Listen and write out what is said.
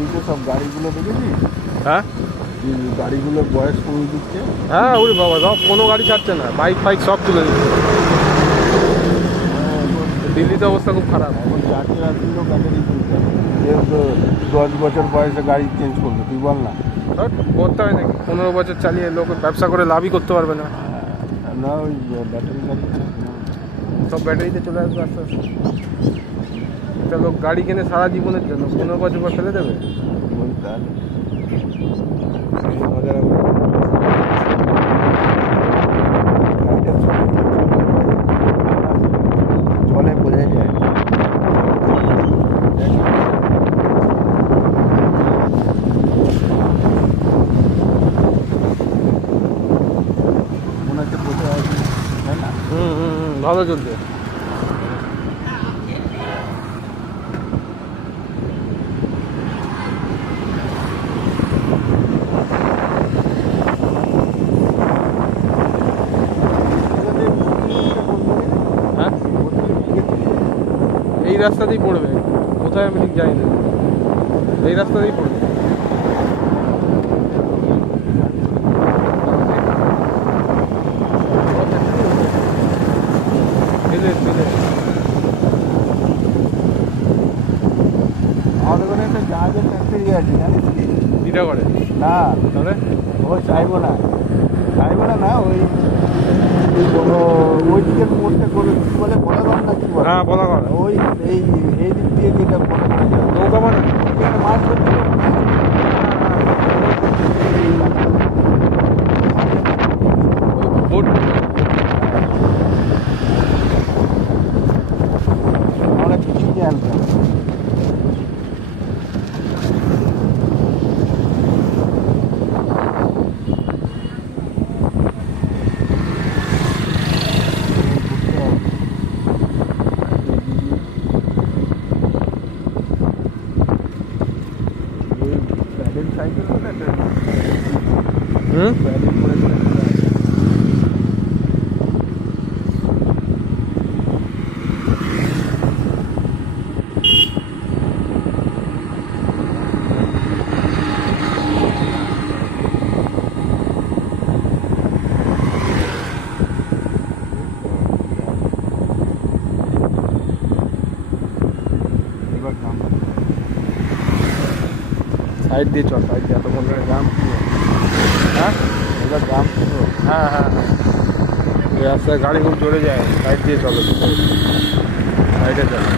দিল্লিতে সব গাড়িগুলো দেখেছিস? হ্যাঁ গাড়িগুলোর বয়স কমিয়ে দিচ্ছে। হ্যাঁ ওরে বাবা, সব কোনো গাড়ি ছাড়ছে না, বাইক ফাইক সব তুলে দিচ্ছে। দিল্লিতে অবস্থা খুব খারাপ। এখন যাত্রী রাত্রিও গাড়ি তুলতে হবে। যেহেতু 10 বছর বয়সে গাড়ি চেঞ্জ করবে, তুই বল না। করতে হয় নাকি? 15 বছর চালিয়ে লোক ব্যবসা করে লাভই করতে পারবে না। না, ওই ব্যাটারি গাড়ি সব ব্যাটারিতে চলে আসবে আস্তে আস্তে। একটা লোক গাড়ি কিনে সারা জীবনের জন্য 15 বছর পর ফেলে দেবে। চলে বোঝা যায়। মনে হচ্ছে বোঝা যায়, তাই না? ভালো চলছে। হ্যাঁ এই রাস্তাতেই পড়বে, কোথায় আমি ঠিক জানি না, এই রাস্তাতেই পড়বে। আমাদের ওখানে একটা জাহাজের ফ্যাক্টরি আছে, জানিস কি? এটা করে না, তাহলে ওই চাইবো না না, ওই দিকের মোড়টা করে কি বলে, বলাগড় না কি বলে? হ্যাঁ বলাগড়। ওই এই দিক দিয়ে যেটা নৌকা মানে মাছ ধরছিল। বোট। আমরা কিছুই জানতাম। সাইকেল সাইড দিয়ে চল, সাইড দিয়ে, এত বললে গ্রাম। হ্যাঁ এবার গ্রাম পুরো। হ্যাঁ হ্যাঁ এই রাস্তায় গাড়ি খুব জোরে যায়, সাইড দিয়ে চলো, সাইডে চলো।